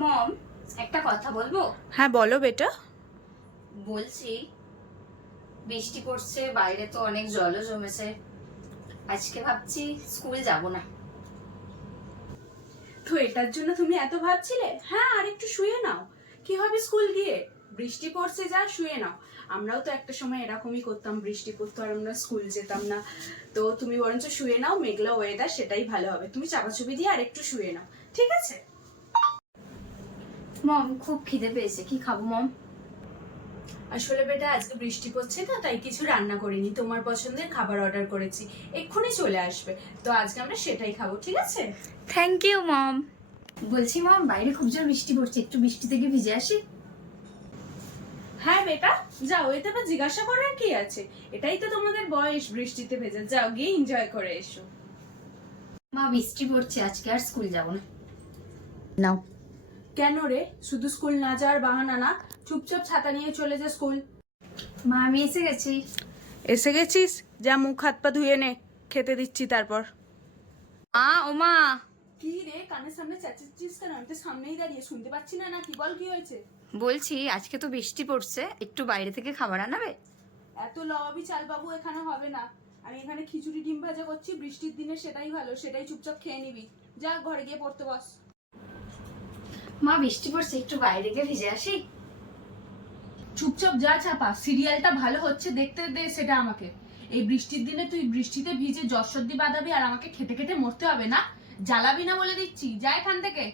মম, একটা কথা বলবো? হ্যাঁ বলো বেটা। বলছি, বৃষ্টি পড়ছে, বাইরে তো অনেক জলও জমেছে। আজকে ভাবছি স্কুল যাব না। তো এটার জন্য তুমি এত ভাবছিলে? হ্যাঁ, আর একটু শুয়ে নাও। কি হবে স্কুল গিয়ে? বৃষ্টি পড়ছে, যা শুয়ে নাও। আমরাও তো একটা সময় এরকমই করতাম, বৃষ্টি পড়তো আর আমরা স্কুল যেতাম না। তো তুমি বরঞ্চ শুয়ে নাও, মেঘলা ওয়েদার, সেটাই ভালো হবে। তুমি চাপাচুপি দিয়ে আর একটু শুয়ে নাও, ঠিক আছে? মম, খুব খিদে পেয়েছে, কি খাবো মম? আসলে বেটা আজকে বৃষ্টি পড়ছে না, তাই কিছু রান্না করিনি। তোমার পছন্দের খাবার অর্ডার করেছি, এক্ষুনি চলে আসবে। তো আজকে আমরা সেটাই খাবো, ঠিক আছে? Thank you mom. বলছি মম, বাইরে খুব জোর বৃষ্টি পড়ছে, একটু বৃষ্টি থেকে ভিজে আসি। হ্যাঁ বেটা, যাও, এতে আবার জিজ্ঞাসা করার কি আছে? এটাই তো তোমাদের বয়স বৃষ্টিতে ভেজা, যাও গিয়ে এনজয় করে এসো। মা, বৃষ্টি পড়ছে, আজকে আর স্কুল যাব না। নাও। কেন রে, শুধু স্কুল না যাওয়ার বাহানা না? চুপচাপ ছাতা নিয়ে চলে যা স্কুল। মা, আমি এসে গেছি। এসে গেছিস? যা মুখ হাত পা ধুয়ে নে, খেতে দিচ্ছি তারপর। ও মা। কি রে, কানের সামনে চেঁচাচ্ছিস কেন? আমি তো সামনেই দাঁড়িয়ে, শুনতে পাচ্ছি না নাকি? বল কি হয়েছে? বলছি, আজকে তো বৃষ্টি পড়ছে, একটু বাইরে থেকে খাবার আনাবে? এত লবাবি চাল বাবু এখানে হবে না। আমি এখানে খিচুড়ি ডিম ভাজা করছি, বৃষ্টির দিনে সেটাই ভালো, সেটাই চুপচাপ খেয়ে নিবি। যা ঘরে গিয়ে পড়তে বস। মা, বৃষ্টি পড়ছে, একটু বাইরে গিয়ে ভিজে আসি। চুপচাপ যা চাপা, সিরিয়ালটা ভালো হচ্ছে দেখতে দে সেটা আমাকে। এই বৃষ্টির দিনে তুই বৃষ্টিতে ভিজে জ্বর সর্দি বাঁধাবি আর আমাকে খেতে খেতে মরতে হবে না? জ্বালাবি না বলে দিচ্ছি, যা এখান থেকে।